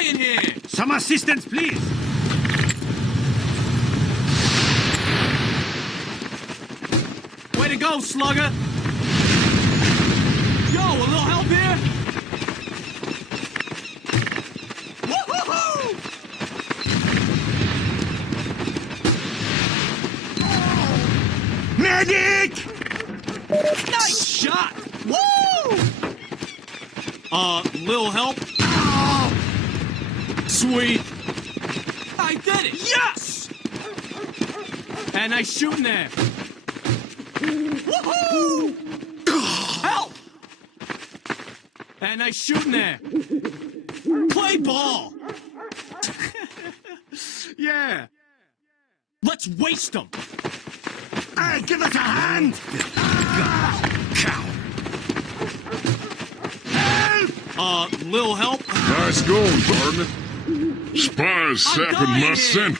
dying here! Some assistance, please! Way to go, slugger! Yo, a little help here? Woo-hoo-hoo! Medic! Nice shot! Woo! Little help? Sweet! I did it! Yes! And nice shooting there. Woohoo! Help! And nice shooting there. Play ball! Yeah. Let's waste them. Hey, give us a hand! Cow! Little help? Nice going, partner. Spies sapping my scent.